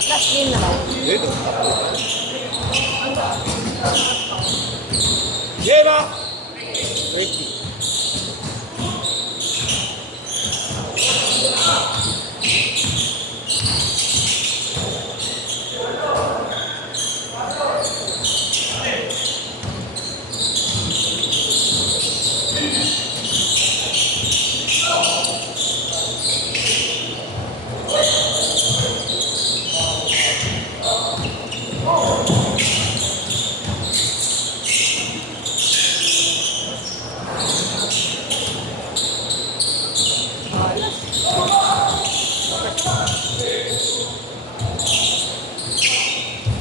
Last game na ba? Dito. Game ah! Wait.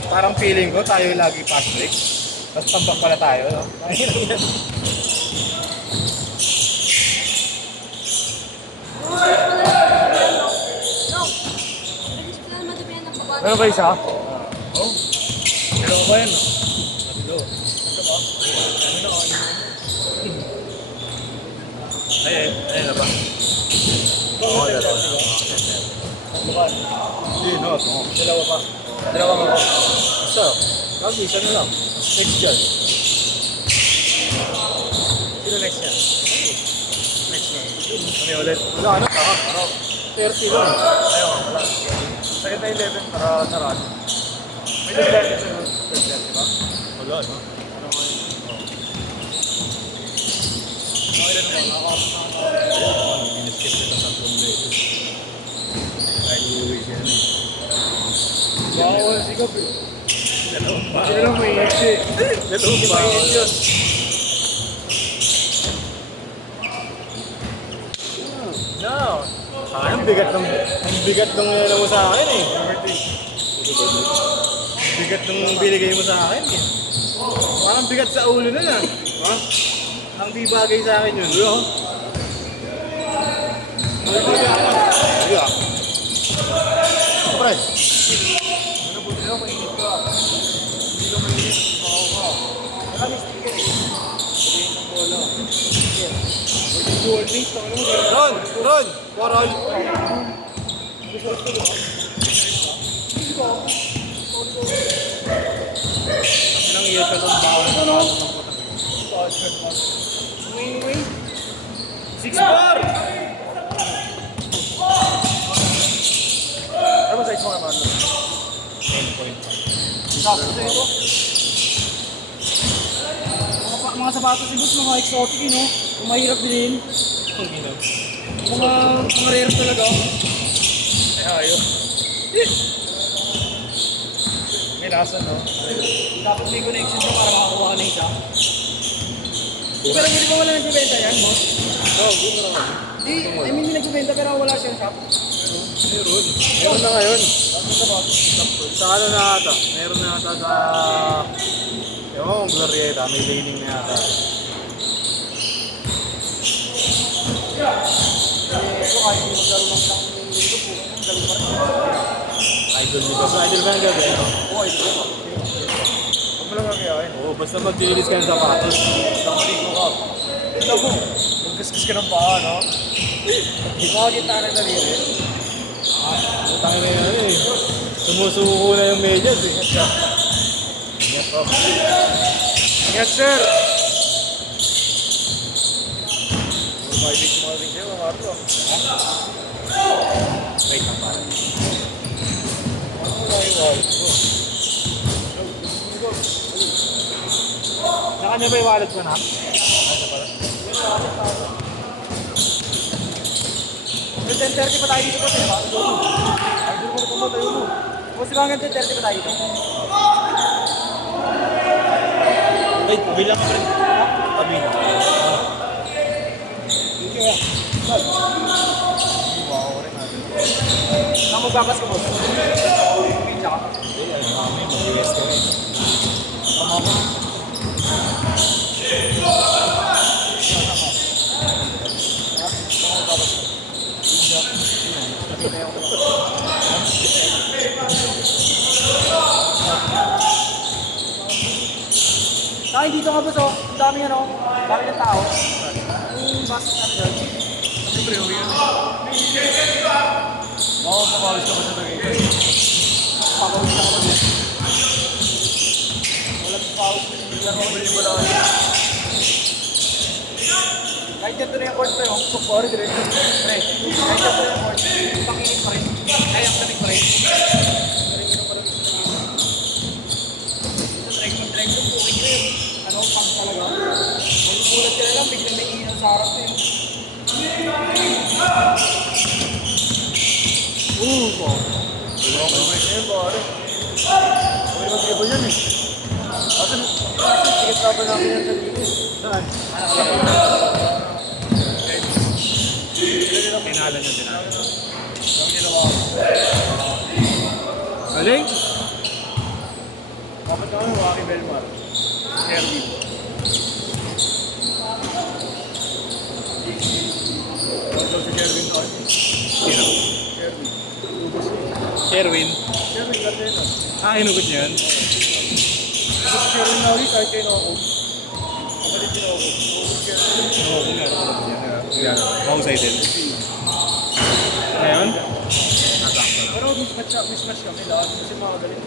Parang feeling ko tayo lagi fast break. Tapos tambak pala tayo, no? Meron ba isa? Oo. Meron ba yan, no? Tatlo. Tatlo ba? Ano na, ayun na ba? Oo, dalawa. Bukan. Hindi, no. Dalawa pa. Dalawa mo. Isa. Lagi, isa na lang. Next dyan. Sino next yan? Next na. Kami ulit. Wala, ano? Ano? 30 lang. Ayaw, wala. Second na 11 para sarado. May 11 ito yun. 30 ba? Wala, no? Ano nga yun? Okay na naman. Ayun, minaskip na ng 3 beses. Kahit uuwi siya na eh. Wow, sigap eh. Dalawang pa. Dalawang mainit eh. Dalawang pa. Diyos. No. Ang bigat ng mo sa akin eh. Bigat ng binigay mo sa akin eh. Parang bigat sa ulo na yan. Ha? Ang di bagay sa akin yun. Yo. Sige ah. Pre. Ano po sila? Mainit ka. Hindi ka mainit. Bakaw ka. Marami sticker eh. Sabihin ng bola. Sticker. Dual face. Ron! Ron! Warol! Ilang iyo ka doon bawal sa mga ng puta. Wing! 6-4! Ano ba size mo naman? 10.5. Sakto sa ito. Mga sapatos ni Boss, mga exotic no? Kung mahirap bilhin. Mga rare talaga. Ay, ayaw. May lasa, no? Dapat may connection siya para makakuha ka na isa. Pero hindi ba wala nagbibenta yan, Boss? Oo, gusto naman. Di, I mean, may nagbibenta pero wala siyang shop. Meron. Meron na ngayon. Sa ano na ata? Meron na ata sa... Ewan kung Glorieta, may laning na ata. Idol nito. So, idol ba yung gabi? Oo, idol ko. Huwag mo lang kakayain. Oo, basta mag-dililis ka ng sapatos. Nakaligo ka. Ito mo, magkaskas ka ng paa, no? Makakita ka ng daliri. Utangin na yun eh. Sumusuko na yung medyas eh. Ingat po. Ingat, sir! May big tumawin siya, mga ito. Wait lang para. Naka niya ba yung wallet ko na? May 10:30 pa tayo dito po, diba? Idol ko na tayo mo. Kasi ba hanggang 10:30 pa tayo dito? Wait, bilang ka pa rin. Tabi. Kaya, saan? Wow, rin natin. Saan magbabas ka, boss? Pizza ka? Hindi, may mag-yes ka rin. Tama ko. Dahil dito nga boss, oh. Ang dami ano, dami ng tao. Yung bus na dyan. Siyempre, huwi yan. Oo, papalis ka ba sa tagay? Hindi mo lang. Kahit yan doon yung court pa yung support, pre. Kahit yan doon yung court, pakinig pa rin. Kaya ang lamig pa rin. Drive ko po, kaya ano, pang talaga. Magpulat ka na lang, biglang may inan sa harap yun. Po. Okay, pare. Okay, mag-iba yan eh. Asan? Sige, trapa namin yan sa dito. Saan? Pinalan niya, pinalan. Yung ginawa ko. Galing? Dapat kami Waki Belmar. Erwin. Ito si Erwin to. Sino? Erwin. Lubos niya. Sherwin. Erwin Gatena. Hinugot niyo yun? Ito si Erwin na ulit kahit kayo na ako. Kapalit din ako. Lubos kaya. Oo, kung meron ko niya. Mahusay din. Ngayon? Pero mismatch kami lahat kasi makagaling.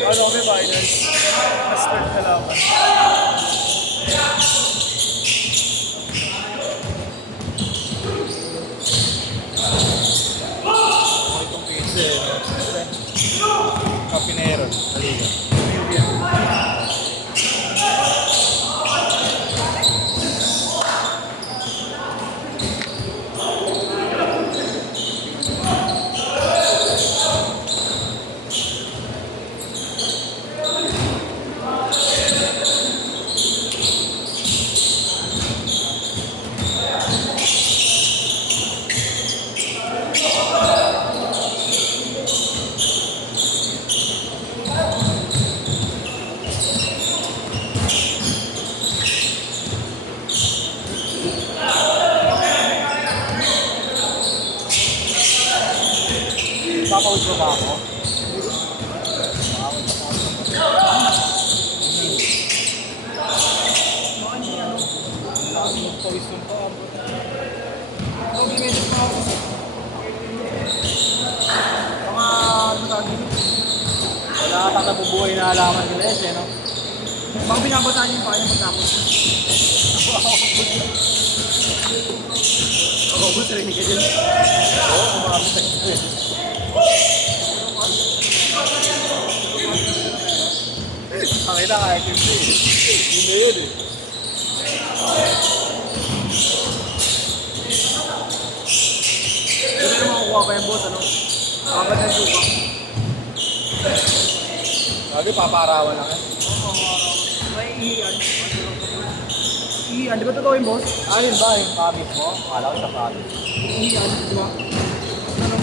Ano kami finals? Na-start na laban. Itong pizza eh. Kapinero. Aliga. Papawid ko ba ako? Poison pa. Complimented na ako. Mga ano tawag dito? Wala ka nabubuhay na halaman nila eh, no? Baka binabataan yung paano magtapos. Ako, boss, rinig ka dyan. Oo, kumamit na ito eh. Pakita kahit hindi eh. Hindi yun eh. Hindi na makukuha pa yung boss, ano? Kapat na suka. Sabi, paparawan lang eh. May ihiyan. Ihiyan, di ba totoo yung boss? Alin ba yung pamit mo? Akala ko sa pamit. Ihiyan, di ba? Ano?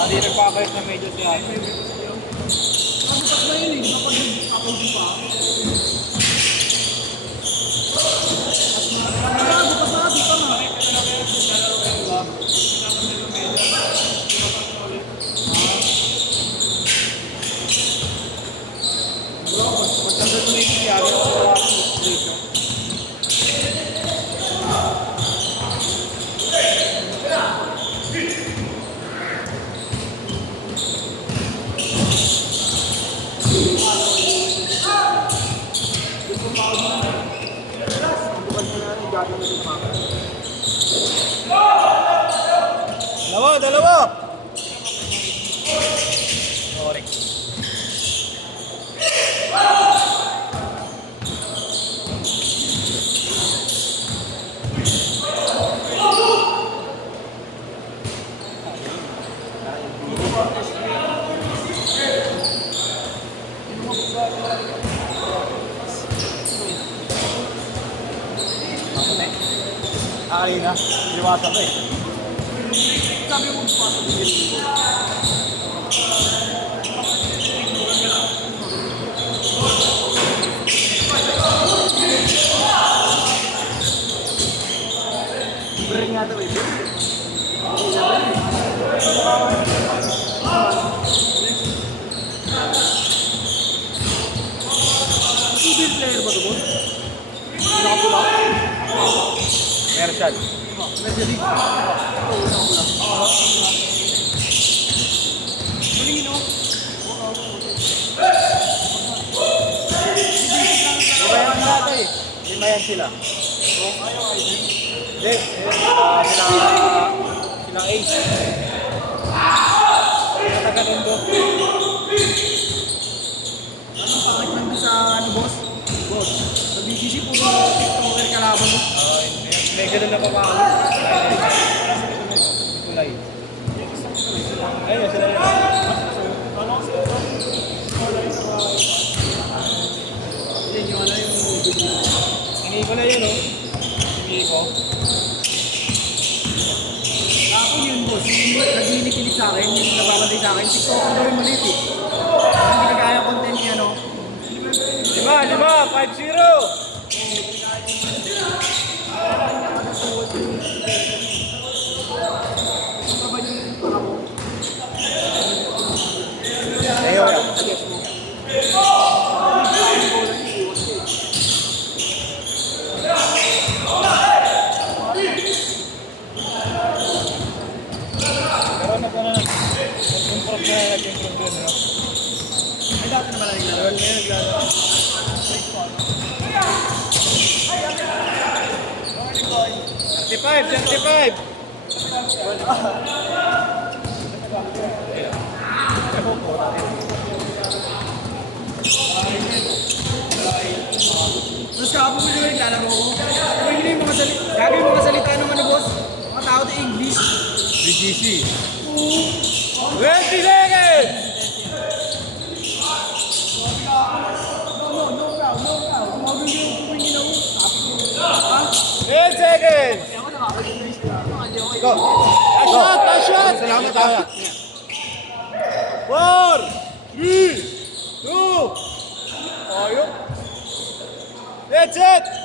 Hindi nagpapayot na medyo siya. Ang bukas na yun eh, kapag nag-upload pa. Bukas na, dito na. Magtanggal ko na yung kiyari at wala akong dito. Dalawa! Sorry. Kanina, liwatan ko eh. Sabi mo pa sa bigil. Bring nga ito eh. Two-bill player ba ito, boss? Pinakapula? Merchant. Medyo di. Ito, nakapula. Mayan sila. Hindi, sila Ace. Sila taga-Tondo. Anong pangit nandun sa ano, boss? Boss, sa BGC po yung TikToker kalaban mo. May ganun na pamahal. Kulay. Ayun, sila yun. Yan yung ano yung video. Hindi ko na yun, oh. Hindi ko. Ako yun, boss. Yung naglilikilig sa akin, yung nababantay sa akin, TikToker daw yung maliit eh. Hindi nagaya content niya, no? 5-0! Ayaw yan. Pero ano pa na, nag-improve na, nag-improve din, no? Ay, dati naman lang yung Well, ngayon naglalaro. 35! Tapos kahapon mo nila naglalaro ko. Pero yun yung mga salita. Gago yung mga salita ng ano, boss. Mga tao na English. BGC. 20 seconds! No foul. Tumawag yung pupingin ako. Ha? 10 seconds! Ako nakakagalis ka. Go! Last shot! Salamat, tayo. 4, 3, 2, ayun. That's it!